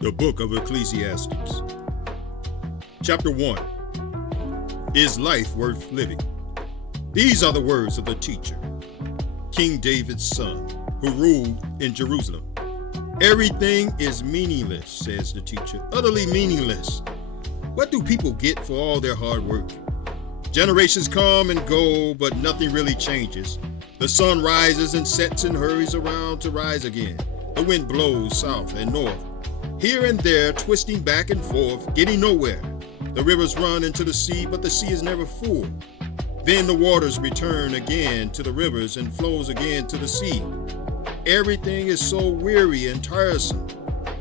The Book of Ecclesiastes. Chapter 1. Is life worth living? These are the words of the teacher, King David's son, who ruled in Jerusalem. Everything is meaningless, says the teacher, utterly meaningless. What do people get for all their hard work? Generations come and go, but nothing really changes. The sun rises and sets and hurries around to rise again. The wind blows south and north, here and there, twisting back and forth, getting nowhere. The rivers run into the sea, but the sea is never full. Then the waters return again to the rivers and flows again to the sea. Everything is so weary and tiresome.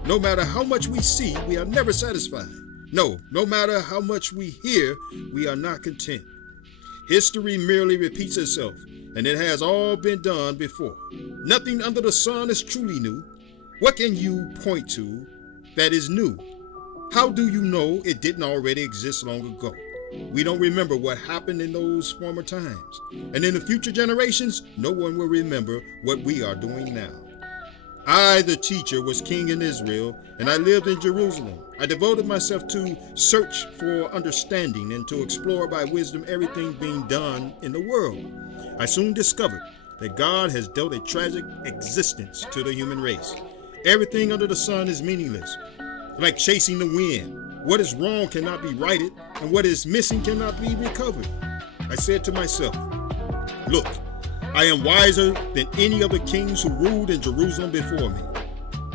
No matter how much we see, we are never satisfied. No matter how much we hear, we are not content. History merely repeats itself, and it has all been done before. Nothing under the sun is truly new. What can you point to that is new? How do you know it didn't already exist long ago? We don't remember what happened in those former times. And in the future generations, no one will remember what we are doing now. I, the teacher, was king in Israel, and I lived in Jerusalem. I devoted myself to search for understanding and to explore by wisdom everything being done in the world. I soon discovered that God has dealt a tragic existence to the human race. Everything under the sun is meaningless, like chasing the wind. What is wrong cannot be righted, and what is missing cannot be recovered. I said to myself, look, I am wiser than any of the kings who ruled in Jerusalem before me.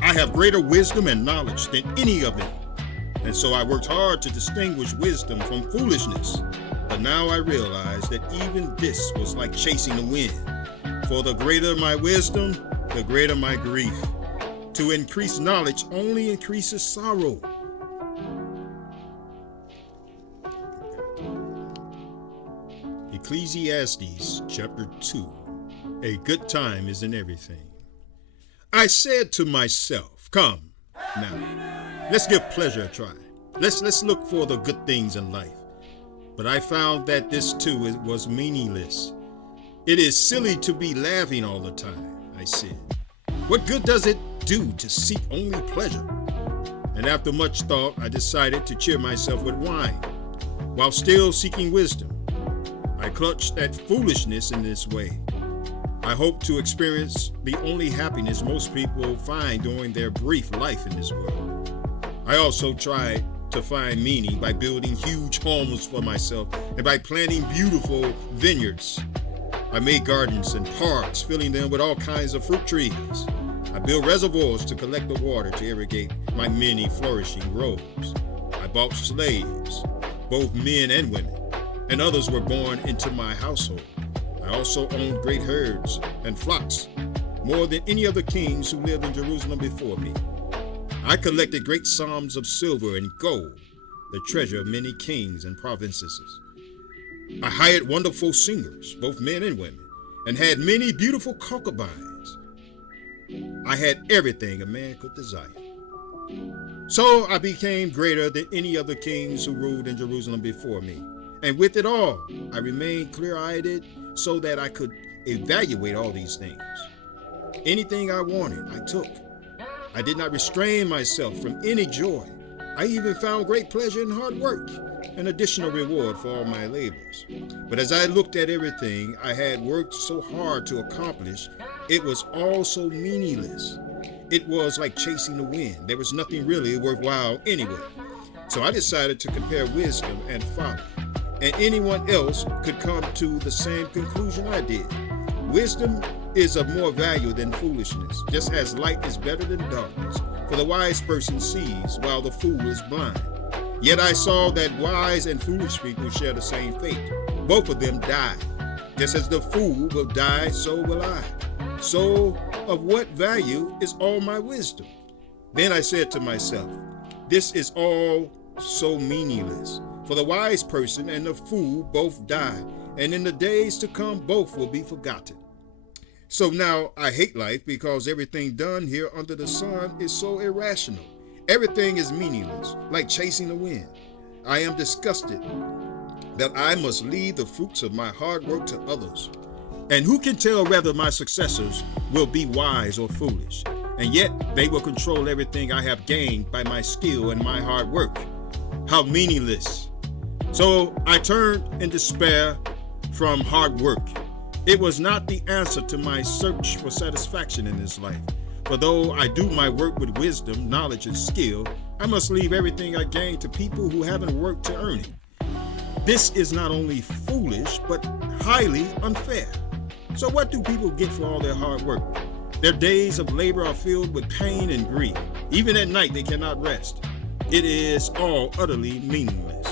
I have greater wisdom and knowledge than any of them. And so I worked hard to distinguish wisdom from foolishness. But now I realize that even this was like chasing the wind. For the greater my wisdom, the greater my grief. To increase knowledge only increases sorrow. Ecclesiastes chapter 2. A good time is in everything. I said to myself, come now, let's give pleasure a try. Let's look for the good things in life. But I found that this too was meaningless. It is silly to be laughing all the time, I said. What good does it do to seek only pleasure? And after much thought, I decided to cheer myself with wine, while still seeking wisdom. I clutched at foolishness in this way. I hope to experience the only happiness most people find during their brief life in this world. I also tried to find meaning by building huge homes for myself and by planting beautiful vineyards. I made gardens and parks, filling them with all kinds of fruit trees. I built reservoirs to collect the water to irrigate my many flourishing groves. I bought slaves, both men and women, and others were born into my household. I also owned great herds and flocks, more than any of the kings who lived in Jerusalem before me. I collected great sums of silver and gold, the treasure of many kings and provinces. I hired wonderful singers, both men and women, and had many beautiful concubines. I had everything a man could desire. So I became greater than any of the kings who ruled in Jerusalem before me. And with it all, I remained clear-eyed so that I could evaluate all these things. Anything I wanted, I took. I did not restrain myself from any joy. I even found great pleasure in hard work, an additional reward for all my labors. But as I looked at everything I had worked so hard to accomplish, it was all so meaningless. It was like chasing the wind. There was nothing really worthwhile anyway. So I decided to compare wisdom and folly. And anyone else could come to the same conclusion I did. Wisdom is of more value than foolishness, just as light is better than darkness. For the wise person sees, while the fool is blind. Yet I saw that wise and foolish people share the same fate. Both of them die. Just as the fool will die, so will I. So of what value is all my wisdom? Then I said to myself, this is all so meaningless. For the wise person and the fool both die, and in the days to come both will be forgotten. So now I hate life because everything done here under the sun is so irrational. Everything is meaningless, like chasing the wind. I am disgusted that I must leave the fruits of my hard work to others. And who can tell whether my successors will be wise or foolish? and yet they will control everything I have gained by my skill and my hard work. How meaningless. So I turned in despair from hard work. It was not the answer to my search for satisfaction in this life. For though I do my work with wisdom, knowledge, and skill, I must leave everything I gain to people who haven't worked to earn it. This is not only foolish, but highly unfair. So what do people get for all their hard work? Their days of labor are filled with pain and grief. Even at night, they cannot rest. It is all utterly meaningless.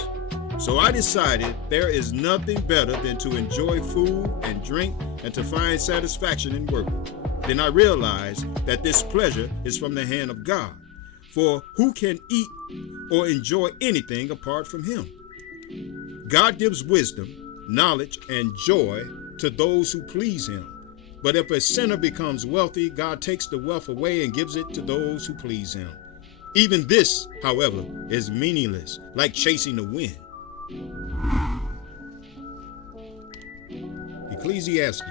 So I decided there is nothing better than to enjoy food and drink and to find satisfaction in work. Then I realized that this pleasure is from the hand of God. For who can eat or enjoy anything apart from him? God gives wisdom, knowledge, and joy to those who please him. But if a sinner becomes wealthy, God takes the wealth away and gives it to those who please him. Even this, however, is meaningless, like chasing the wind. Ecclesiastes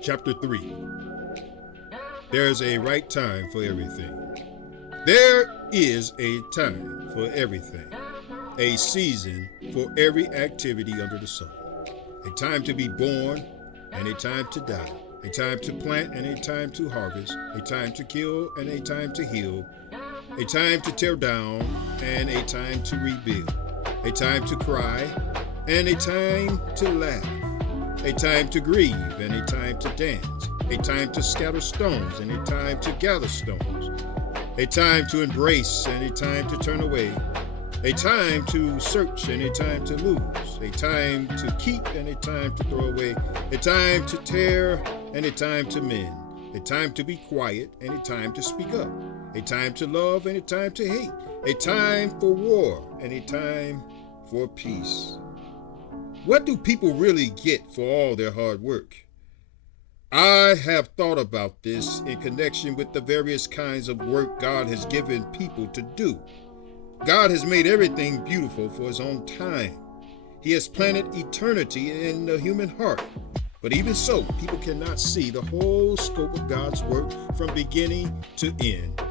chapter 3. There's a right time for everything. There is a time for everything, a season for every activity under the sun, a time to be born and a time to die, a time to plant and a time to harvest, a time to kill and a time to heal, a time to tear down and a time to rebuild, a time to cry and a time to laugh, a time to grieve and a time to dance, a time to scatter stones and a time to gather stones, a time to embrace and a time to turn away, a time to search and a time to lose, a time to keep and a time to throw away, a time to tear and a time to mend, a time to be quiet and a time to speak up, a time to love and a time to hate, a time for war and a time for peace. What do people really get for all their hard work? I have thought about this in connection with the various kinds of work God has given people to do. God has made everything beautiful for his own time. He has planted eternity in the human heart. But even so, people cannot see the whole scope of God's work from beginning to end.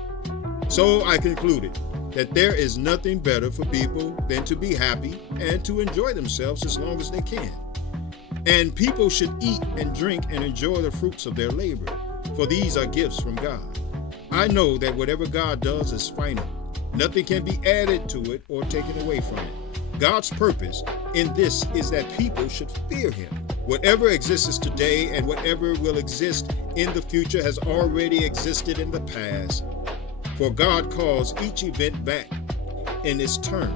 So I concluded that there is nothing better for people than to be happy and to enjoy themselves as long as they can. And people should eat and drink and enjoy the fruits of their labor, for these are gifts from God. I know that whatever God does is final. Nothing can be added to it or taken away from it. God's purpose in this is that people should fear him. Whatever exists today and whatever will exist in the future has already existed in the past. For God calls each event back in its turn.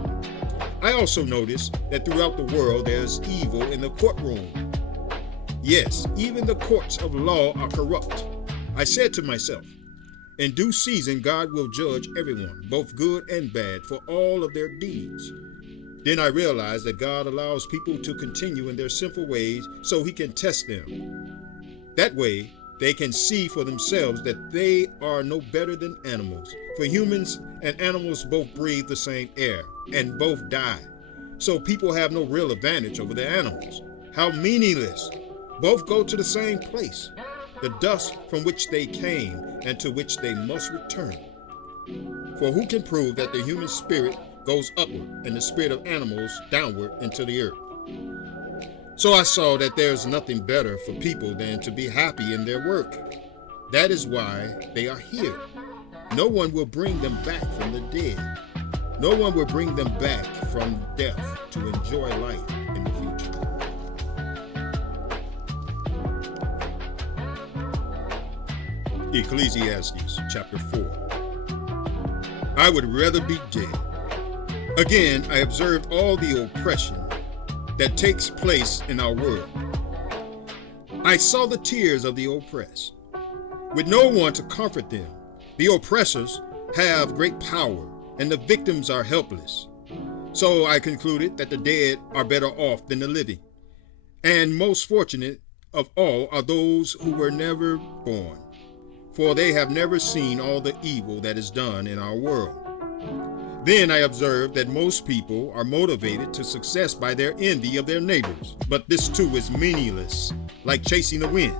I also notice that throughout the world there's evil in the courtroom. Yes, even the courts of law are corrupt. I said to myself, in due season God will judge everyone, both good and bad, for all of their deeds. Then I realized that God allows people to continue in their sinful ways so he can test them. That way, they can see for themselves that they are no better than animals. For humans and animals both breathe the same air and both die. So people have no real advantage over the animals. How meaningless. Both go to the same place, the dust from which they came and to which they must return. For who can prove that the human spirit goes upward and the spirit of animals downward into the earth? So I saw that there's nothing better for people than to be happy in their work. That is why they are here. No one will bring them back from the dead. No one will bring them back from death to enjoy life in the future. Ecclesiastes chapter 4. I would rather be dead. Again, I observed all the oppression that takes place in our world. I saw the tears of the oppressed. With no one to comfort them, the oppressors have great power and the victims are helpless. So I concluded that the dead are better off than the living. And most fortunate of all are those who were never born, for they have never seen all the evil that is done in our world. Then I observed that most people are motivated to success by their envy of their neighbors. But this too is meaningless, like chasing the wind.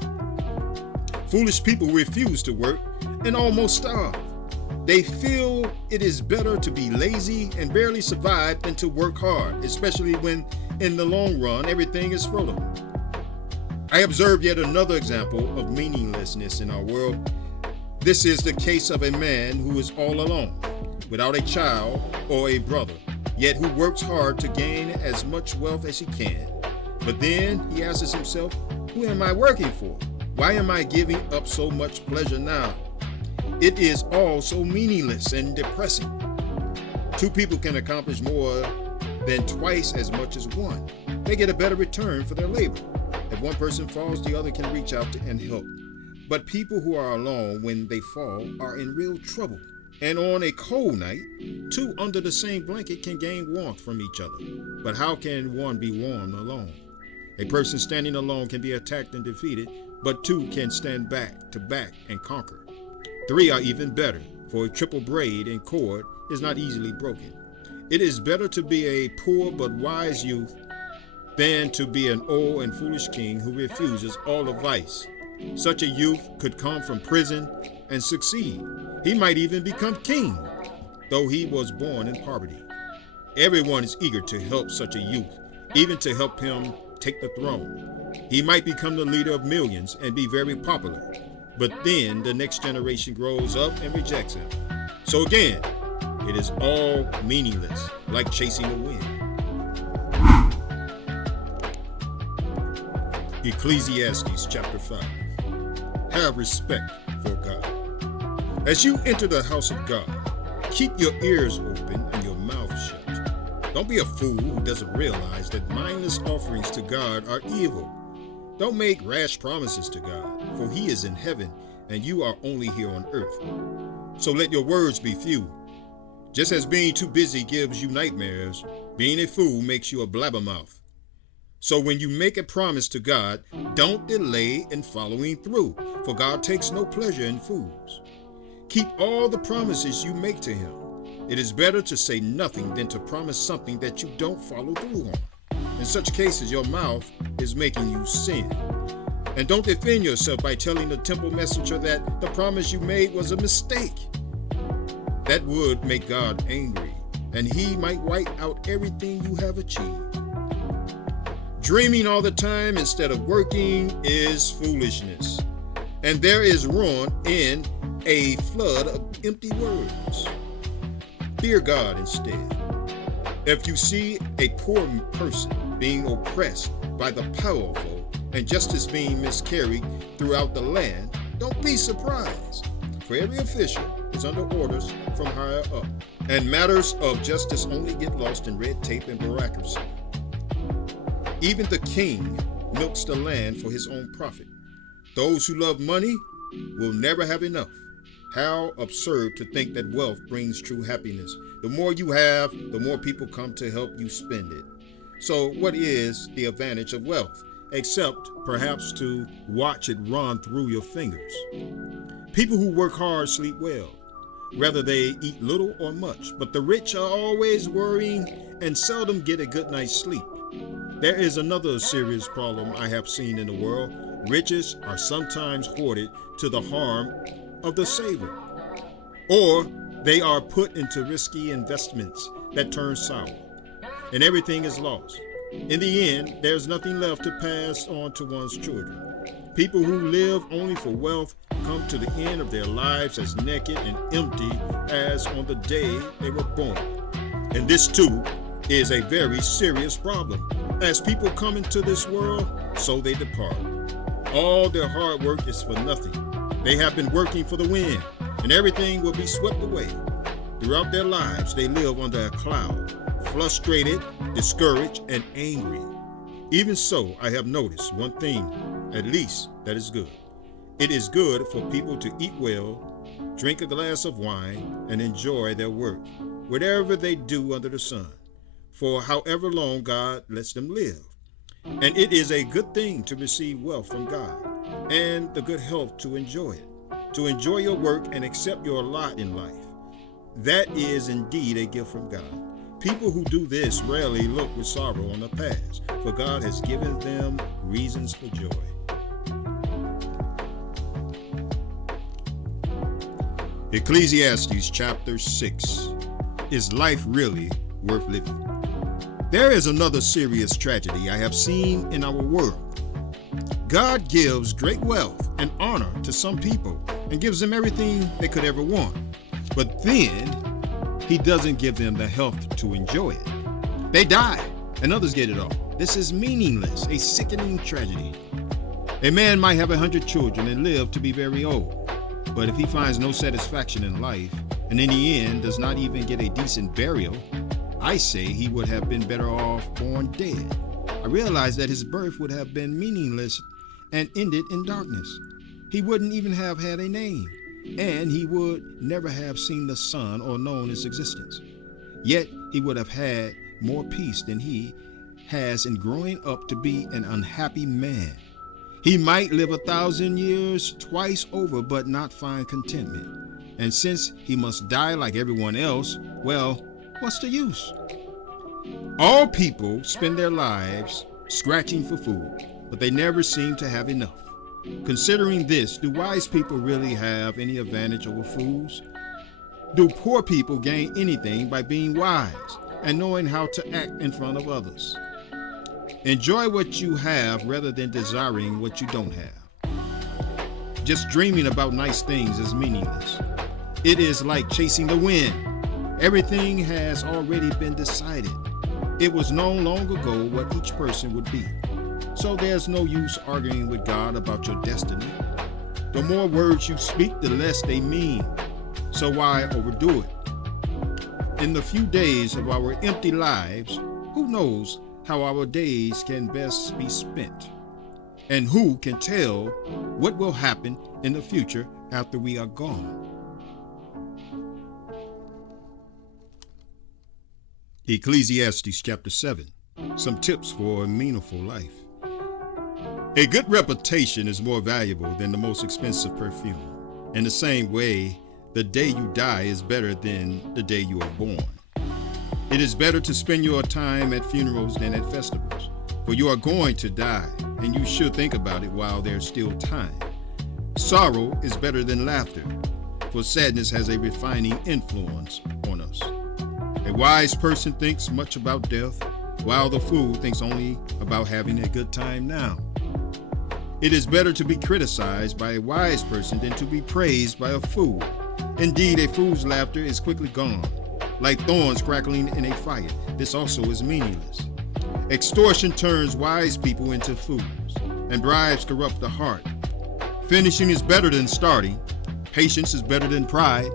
Foolish people refuse to work and almost starve. They feel it is better to be lazy and barely survive than to work hard, especially when in the long run everything is full of them. I observed yet another example of meaninglessness in our world. This is the case of a man who is all alone, without a child or a brother, yet who works hard to gain as much wealth as he can. But then he asks himself, who am I working for? Why am I giving up so much pleasure now? It is all so meaningless and depressing. Two people can accomplish more than twice as much as one. They get a better return for their labor. If one person falls, the other can reach out and help. But people who are alone when they fall are in real trouble. And on a cold night, two under the same blanket can gain warmth from each other. But how can one be warm alone? A person standing alone can be attacked and defeated, but two can stand back to back and conquer. Three are even better, for a triple braid and cord is not easily broken. It is better to be a poor but wise youth than to be an old and foolish king who refuses all advice. Such a youth could come from prison and succeed. He might even become king, though he was born in poverty. Everyone is eager to help such a youth, even to help him take the throne. He might become the leader of millions and be very popular. But then the next generation grows up and rejects him. So again, it is all meaningless, like chasing the wind. Ecclesiastes chapter 5. Have respect for God. As you enter the house of God, keep your ears open and your mouth shut. Don't be a fool who doesn't realize that mindless offerings to God are evil. Don't make rash promises to God, for he is in heaven and you are only here on earth. So let your words be few. Just as being too busy gives you nightmares, being a fool makes you a blabbermouth. So when you make a promise to God, don't delay in following through, for God takes no pleasure in fools. Keep all the promises you make to him. It is better to say nothing than to promise something that you don't follow through on. In such cases, your mouth is making you sin. And don't defend yourself by telling the temple messenger that the promise you made was a mistake. That would make God angry, and he might wipe out everything you have achieved. Dreaming all the time instead of working is foolishness, and there is ruin in a flood of empty words. Fear God instead. If you see a poor person being oppressed by the powerful and justice being miscarried throughout the land, don't be surprised, for every official is under orders from higher up, and matters of justice only get lost in red tape and bureaucracy. Even the king milks the land for his own profit. Those who love money will never have enough. How absurd to think that wealth brings true happiness. The more you have, the more people come to help you spend it. So what is the advantage of wealth, except perhaps to watch it run through your fingers? People who work hard sleep well, whether they eat little or much, but the rich are always worrying and seldom get a good night's sleep. There is another serious problem I have seen in the world. Riches are sometimes hoarded to the harm of the saver, or they are put into risky investments that turn sour, and everything is lost. In the end, there's nothing left to pass on to one's children. People who live only for wealth come to the end of their lives as naked and empty as on the day they were born. And this too is a very serious problem. As people come into this world, so they depart. All their hard work is for nothing. They have been working for the wind, and everything will be swept away. Throughout their lives, they live under a cloud, frustrated, discouraged, and angry. Even so, I have noticed one thing, at least, that is good. It is good for people to eat well, drink a glass of wine, and enjoy their work, whatever they do under the sun, for however long God lets them live. And it is a good thing to receive wealth from God, and the good health to enjoy it, to enjoy your work and accept your lot in life. That is indeed a gift from God. People who do this rarely look with sorrow on the past, for God has given them reasons for joy. Ecclesiastes chapter 6. Is life really worth living? There is another serious tragedy I have seen in our world. God gives great wealth and honor to some people and gives them everything they could ever want. But then he doesn't give them the health to enjoy it. They die and others get it all. This is meaningless, a sickening tragedy. A man might have 100 children and live to be very old. But if he finds no satisfaction in life, and in the end does not even get a decent burial, I say he would have been better off born dead. I realize that his birth would have been meaningless and ended in darkness. He wouldn't even have had a name, and he would never have seen the sun or known its existence. Yet he would have had more peace than he has in growing up to be an unhappy man. He might live 1,000 years twice over, but not find contentment. And since he must die like everyone else, well, what's the use? All people spend their lives scratching for food, but they never seem to have enough. Considering this, do wise people really have any advantage over fools? Do poor people gain anything by being wise and knowing how to act in front of others? Enjoy what you have rather than desiring what you don't have. Just dreaming about nice things is meaningless. It is like chasing the wind. Everything has already been decided. It was known long ago what each person would be. So there's no use arguing with God about your destiny. The more words you speak, the less they mean. So why overdo it? In the few days of our empty lives, who knows how our days can best be spent? And who can tell what will happen in the future after we are gone? Ecclesiastes chapter 7. Some tips for a meaningful life. A good reputation is more valuable than the most expensive perfume. In the same way, the day you die is better than the day you are born. It is better to spend your time at funerals than at festivals, for you are going to die, and you should think about it while there's still time. Sorrow is better than laughter, for sadness has a refining influence on us. A wise person thinks much about death, while the fool thinks only about having a good time now. It is better to be criticized by a wise person than to be praised by a fool. Indeed, a fool's laughter is quickly gone, like thorns crackling in a fire. This also is meaningless. Extortion turns wise people into fools, and bribes corrupt the heart. Finishing is better than starting. Patience is better than pride.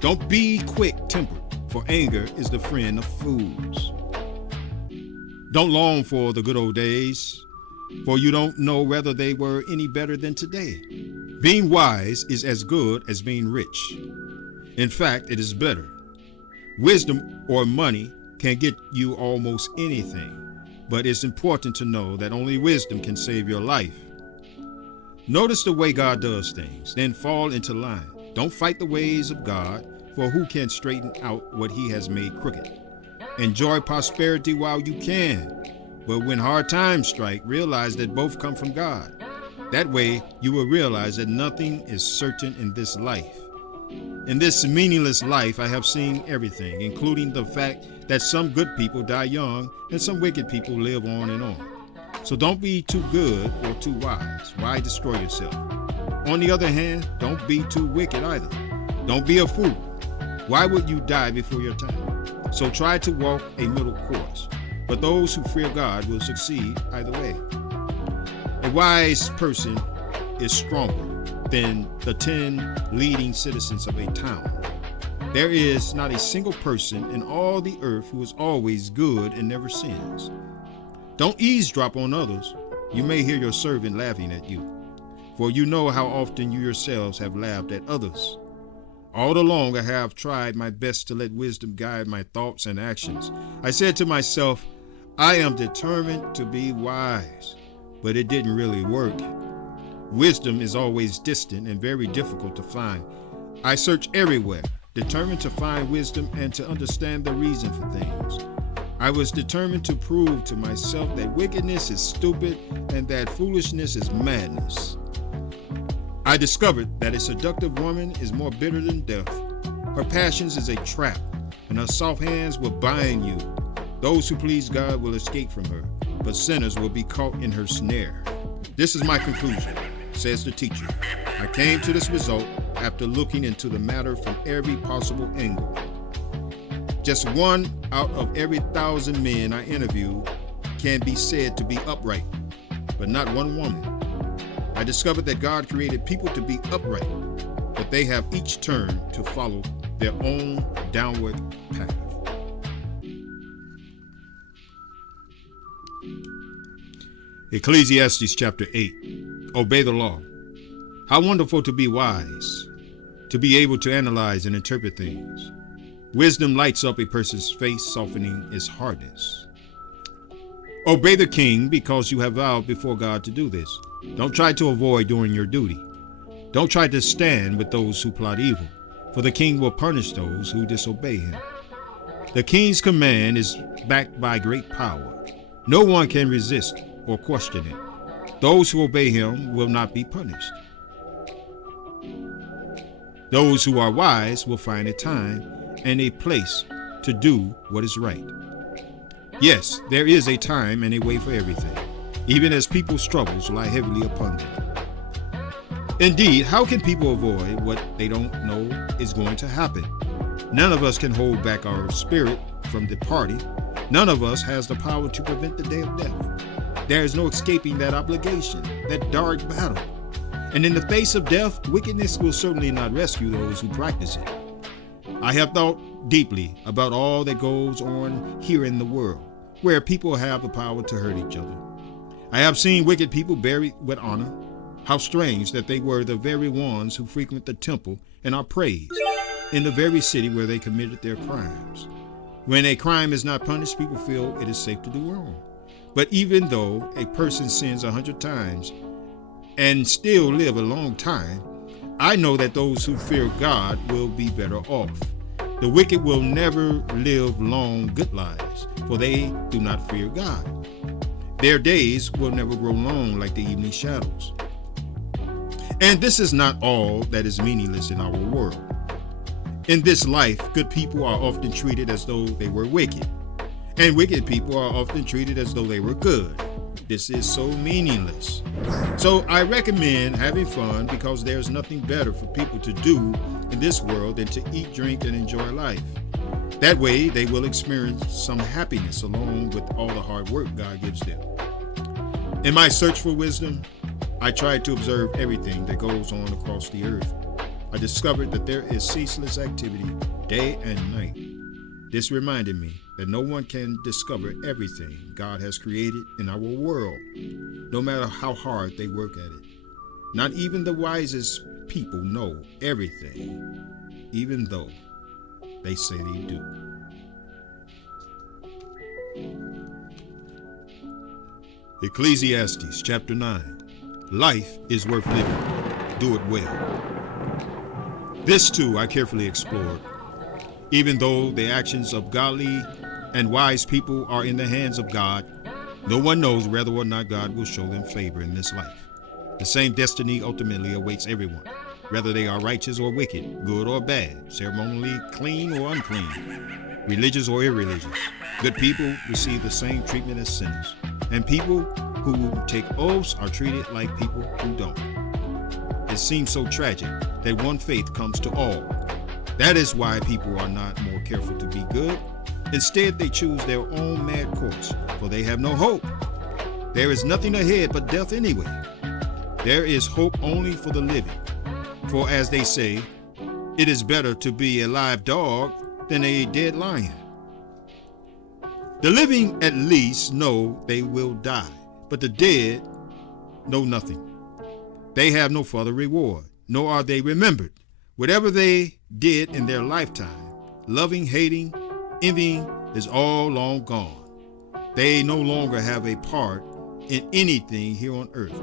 Don't be quick-tempered, for anger is the friend of fools. Don't long for the good old days, for you don't know whether they were any better than today. Being wise is as good as being rich. In fact, it is better. Wisdom or money can get you almost anything, but it's important to know that only wisdom can save your life. Notice the way God does things, then fall into line. Don't fight the ways of God, for who can straighten out what he has made crooked? Enjoy prosperity while you can, but when hard times strike, realize that both come from God. That way, you will realize that nothing is certain in this life. In this meaningless life, I have seen everything, including the fact that some good people die young and some wicked people live on and on. So don't be too good or too wise. Why destroy yourself? On the other hand, don't be too wicked either. Don't be a fool. Why would you die before your time? So try to walk a middle course. But those who fear God will succeed either way. A wise person is stronger than the 10 leading citizens of a town. There is not a single person in all the earth who is always good and never sins. Don't eavesdrop on others. You may hear your servant laughing at you, for you know how often you yourselves have laughed at others. All along I have tried my best to let wisdom guide my thoughts and actions. I said to myself, I am determined to be wise, but it didn't really work. Wisdom is always distant and very difficult to find. I search everywhere, determined to find wisdom and to understand the reason for things. I was determined to prove to myself that wickedness is stupid and that foolishness is madness. I discovered that a seductive woman is more bitter than death. Her passions is a trap, and her soft hands will bind you. Those who please God will escape from her, but sinners will be caught in her snare. This is my conclusion, says the teacher. I came to this result after looking into the matter from every possible angle. Just one out of every 1,000 men I interview can be said to be upright, but not one woman. I discovered that God created people to be upright, but they have each turned to follow their own downward path. Ecclesiastes chapter 8. Obey the law. How wonderful to be wise, to be able to analyze and interpret things. Wisdom lights up a person's face, softening its hardness. Obey the king because you have vowed before God to do this. Don't try to avoid doing your duty. Don't try to stand with those who plot evil, for the king will punish those who disobey him. The king's command is backed by great power. No one can resist or question it. Those who obey him will not be punished. Those who are wise will find a time and a place to do what is right. Yes, there is a time and a way for everything, even as people's troubles lie heavily upon them. Indeed, how can people avoid what they don't know is going to happen? None of us can hold back our spirit from departing. None of us has the power to prevent the day of death. There is no escaping that obligation, that dark battle. And in the face of death, wickedness will certainly not rescue those who practice it. I have thought deeply about all that goes on here in the world, where people have the power to hurt each other. I have seen wicked people buried with honor. How strange that they were the very ones who frequent the temple and are praised in the very city where they committed their crimes. When a crime is not punished, people feel it is safe to do wrong. But even though a person sins 100 times and still live a long time, I know that those who fear God will be better off. The wicked will never live long, good lives, for they do not fear God. Their days will never grow long like the evening shadows. And this is not all that is meaningless in our world. In this life, good people are often treated as though they were wicked, and wicked people are often treated as though they were good. This is so meaningless. So I recommend having fun, because there's nothing better for people to do in this world than to eat, drink, and enjoy life. That way they will experience some happiness along with all the hard work God gives them. In my search for wisdom, I tried to observe everything that goes on across the earth. I discovered that there is ceaseless activity day and night. This reminded me that no one can discover everything God has created in our world, no matter how hard they work at it. Not even the wisest people know everything, even though they say they do. Ecclesiastes chapter 9. Life is worth living. Do it well. This too I carefully explored. Even though the actions of godly and wise people are in the hands of God, no one knows whether or not God will show them favor in this life. The same destiny ultimately awaits everyone, whether they are righteous or wicked, good or bad, ceremonially clean or unclean, religious or irreligious. Good people receive the same treatment as sinners, and people who take oaths are treated like people who don't. It seems so tragic that one faith comes to all. That is why people are not more careful to be good. Instead, they choose their own mad course, for they have no hope. There is nothing ahead but death anyway. There is hope only for the living. For as they say, it is better to be a live dog than a dead lion. The living at least know they will die, but the dead know nothing. They have no further reward, nor are they remembered. Whatever they did in their lifetime, loving, hating, envying, is all long gone. They no longer have a part in anything here on earth.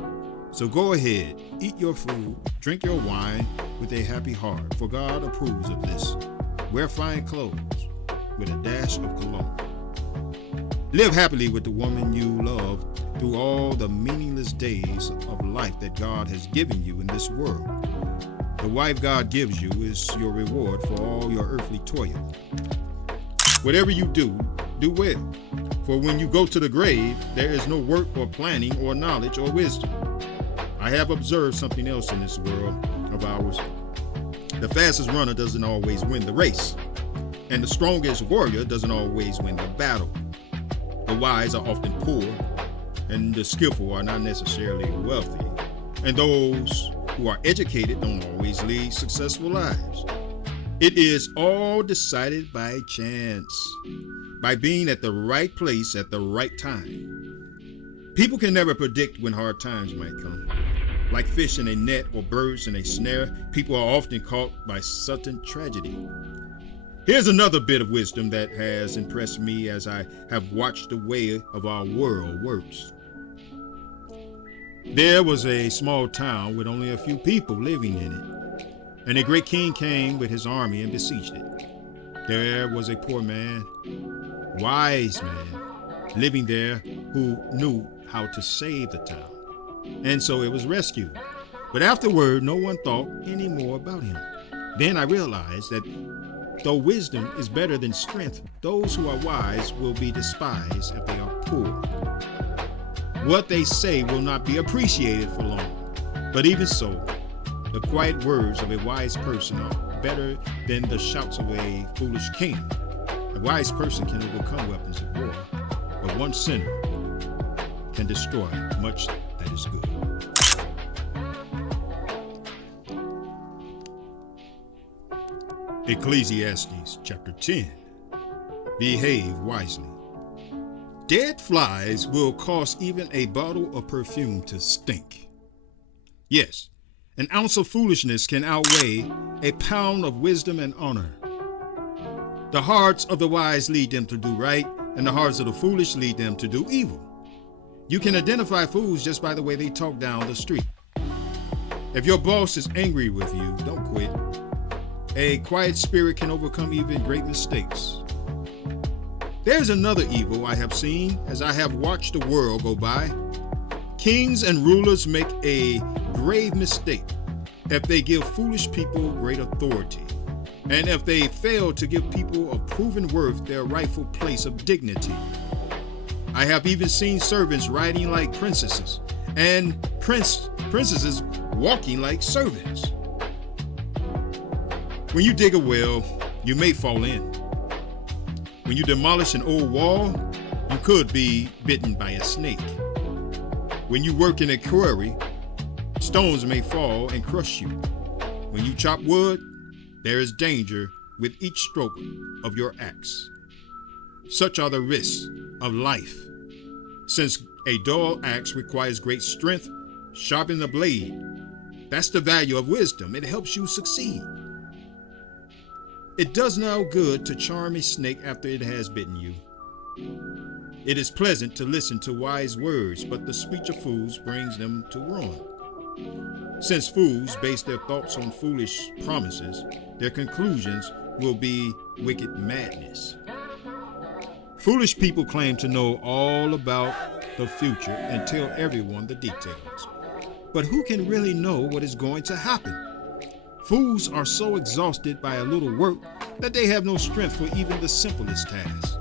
So go ahead, eat your food, drink your wine with a happy heart, for God approves of this. Wear fine clothes with a dash of cologne. Live happily with the woman you love through all the meaningless days of life that God has given you in this world. The wife God gives you is your reward for all your earthly toil. Whatever you do, do well. For when you go to the grave, there is no work or planning or knowledge or wisdom. I have observed something else in this world of ours. The fastest runner doesn't always win the race, and the strongest warrior doesn't always win the battle. The wise are often poor, and the skillful are not necessarily wealthy. And those who are educated don't always lead successful lives. It is all decided by chance, by being at the right place at the right time. People can never predict when hard times might come. Like fish in a net or birds in a snare, people are often caught by sudden tragedy. Here's another bit of wisdom that has impressed me as I have watched the way of our world works. There was a small town with only a few people living in it, and a great king came with his army and besieged it. There was a poor man, wise man, living there who knew how to save the town, and so it was rescued. But afterward, no one thought any more about him. Then I realized that though wisdom is better than strength, those who are wise will be despised if they are poor. What they say will not be appreciated for long. But even so, the quiet words of a wise person are better than the shouts of a foolish king. A wise person can overcome weapons of war, but one sinner can destroy much that is good. Ecclesiastes chapter 10. Behave wisely. Dead flies will cause even a bottle of perfume to stink. Yes, an ounce of foolishness can outweigh a pound of wisdom and honor. The hearts of the wise lead them to do right, and the hearts of the foolish lead them to do evil. You can identify fools just by the way they talk down the street. If your boss is angry with you, don't quit. A quiet spirit can overcome even great mistakes. There's another evil I have seen as I have watched the world go by. Kings and rulers make a grave mistake if they give foolish people great authority, and if they fail to give people of proven worth their rightful place of dignity. I have even seen servants riding like princesses, and princesses walking like servants. When you dig a well, you may fall in. When you demolish an old wall, you could be bitten by a snake. When you work in a quarry, stones may fall and crush you. When you chop wood, there is danger with each stroke of your axe. Such are the risks of life. Since a dull axe requires great strength, sharpen the blade. That's the value of wisdom. It helps you succeed. It does no good to charm a snake after it has bitten you. It is pleasant to listen to wise words, but the speech of fools brings them to ruin. Since fools base their thoughts on foolish promises, their conclusions will be wicked madness. Foolish people claim to know all about the future and tell everyone the details. But who can really know what is going to happen? Fools are so exhausted by a little work that they have no strength for even the simplest task.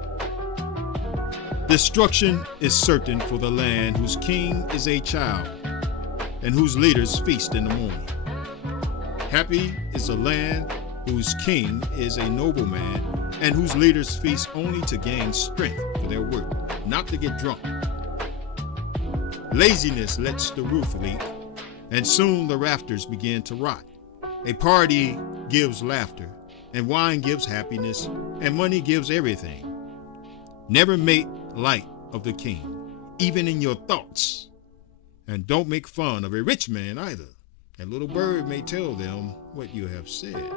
Destruction is certain for the land whose king is a child and whose leaders feast in the morning. Happy is the land whose king is a nobleman and whose leaders feast only to gain strength for their work, not to get drunk. Laziness lets the roof leak, and soon the rafters begin to rot. A party gives laughter, and wine gives happiness, and money gives everything. Never make light of the king, even in your thoughts. And don't make fun of a rich man either. A little bird may tell them what you have said.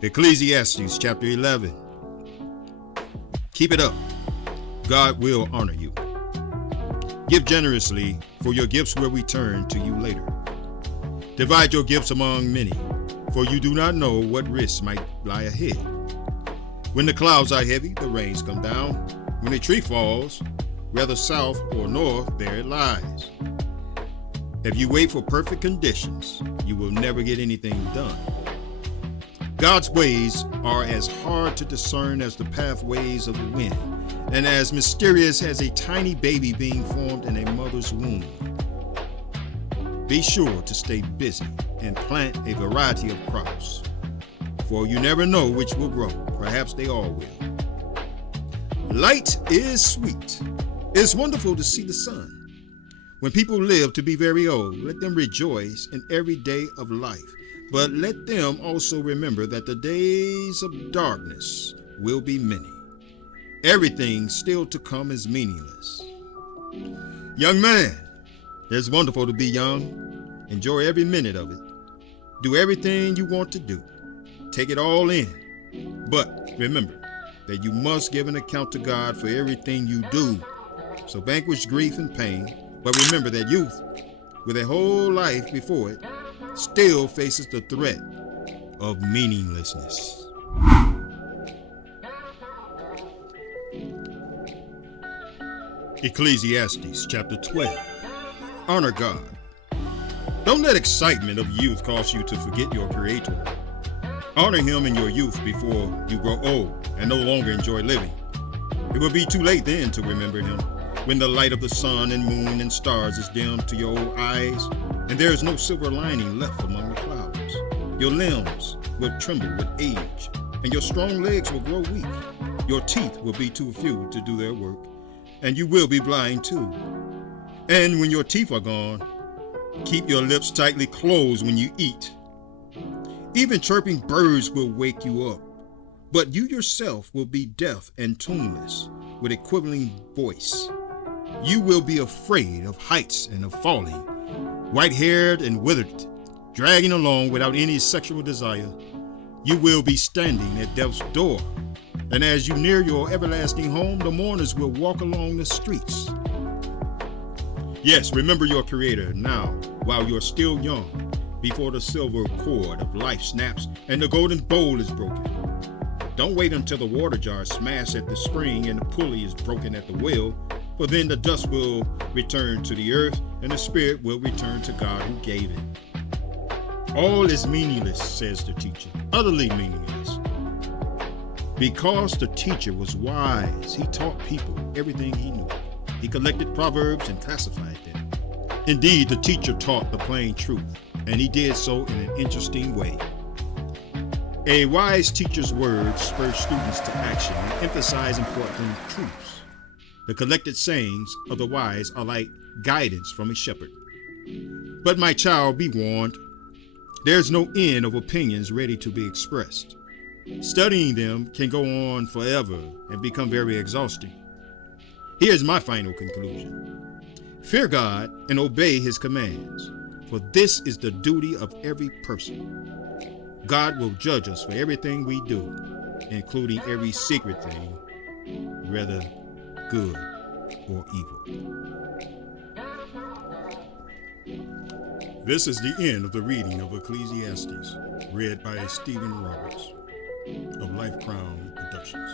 Ecclesiastes chapter 11. Keep it up. God will honor you. Give generously, for your gifts will return to you later. Divide your gifts among many, for you do not know what risks might lie ahead. When the clouds are heavy, the rains come down. When a tree falls, whether south or north, there it lies. If you wait for perfect conditions, you will never get anything done. God's ways are as hard to discern as the pathways of the wind, and as mysterious as a tiny baby being formed in a mother's womb. Be sure to stay busy and plant a variety of crops, for you never know which will grow. Perhaps they all will. Light is sweet. It's wonderful to see the sun. When people live to be very old, let them rejoice in every day of life. But let them also remember that the days of darkness will be many. Everything still to come is meaningless. Young man, it's wonderful to be young. Enjoy every minute of it. Do everything you want to do. Take it all in. But remember that you must give an account to God for everything you do. So vanquish grief and pain. But remember that youth, with a whole life before it, still faces the threat of meaninglessness. Ecclesiastes chapter 12. Honor God. Don't let excitement of youth cause you to forget your Creator. Honor Him in your youth before you grow old and no longer enjoy living. It will be too late then to remember Him, when the light of the sun and moon and stars is dim to your old eyes, and there is no silver lining left among the clouds. Your limbs will tremble with age, and your strong legs will grow weak. Your teeth will be too few to do their work, and you will be blind too. And when your teeth are gone, keep your lips tightly closed when you eat. Even chirping birds will wake you up, but you yourself will be deaf and tuneless, with a quivering voice. You will be afraid of heights and of falling, white-haired and withered, dragging along without any sexual desire. You will be standing at death's door, and as you near your everlasting home, the mourners will walk along the streets. Yes, remember your Creator now, while you're still young, before the silver cord of life snaps and the golden bowl is broken. Don't wait until the water jar is smashed at the spring and the pulley is broken at the well, for then the dust will return to the earth and the spirit will return to God who gave it. All is meaningless, says the teacher, utterly meaningless. Because the teacher was wise, he taught people everything he knew. He collected proverbs and classified them. Indeed, the teacher taught the plain truth, and he did so in an interesting way. A wise teacher's words spur students to action and emphasize important truths. The collected sayings of the wise are like guidance from a shepherd. But my child, be warned. There's no end of opinions ready to be expressed. Studying them can go on forever and become very exhausting. Here's my final conclusion. Fear God and obey His commands, for this is the duty of every person. God will judge us for everything we do, including every secret thing, whether good or evil. This is the end of the reading of Ecclesiastes, read by Stephen Roberts of Life Crown Productions.